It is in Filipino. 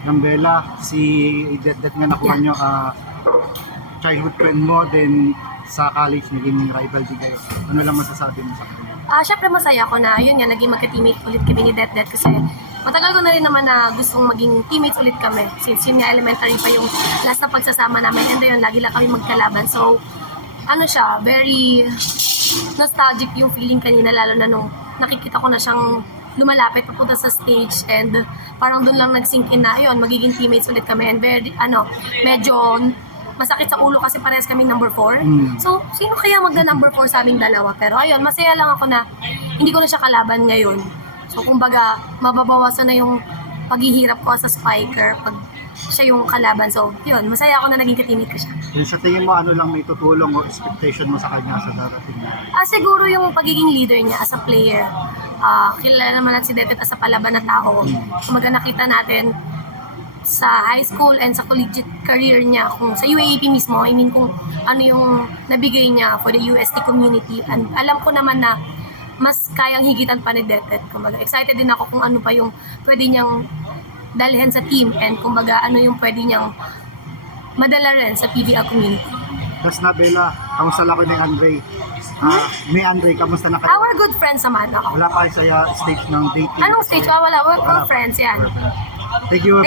Gambela, si Det nga nakuha nyo, childhood friend mo, then sa college naging rival din kayo. Ano lang masasabi mo sa kanya? Syempre masaya ako na yun nga, naging magka-teammate ulit kami ni Det kasi matagal ko na rin naman na gustong maging teammates ulit kami. Since yun nga elementary pa yung last na pagsasama namin, and yun, lagi lang kami magkalaban. So, ano siya, very nostalgic yung feeling kanina, lalo na nung nakikita ko na siyang lumalapit papunta sa stage, and parang doon lang nag-sink in na yun, magiging teammates ulit kami, and very, medyo masakit sa ulo kasi parehas kami number 4. So, sino kaya magna-number 4 sa aming dalawa? Pero ayun, masaya lang ako na hindi ko na siya kalaban ngayon. So, kumbaga, mababawasan na yung paghihirap ko sa spiker pag siya yung kalaban. So, yun, masaya ako na naging ka-teammate ko siya. Then sa tingin mo, ano lang may tutulong o expectation mo sa kanya sa darating na? Siguro yung pagiging leader niya as a player. Kilala naman natin si Detet as a palaban na tao. Kumaga nakita natin sa high school and sa collegiate career niya, kung sa UAAP mismo, I mean kung ano yung nabigay niya for the UST community. And alam ko naman na mas kayang higitan pa ni Detet. Kumbaga, excited din ako kung ano pa yung pwede niyang dalhin sa team, and kumbaga ano yung pwede niyang madala rin sa PBL community. Tapos na, Bella, kamusta lang ko ni Andre? May Andre, kamusta na kayo? Our good friends naman ako. Wala pa kayo sa stage ng dating? Anong stage? Wala. We're Wala. friends yan. Thank you.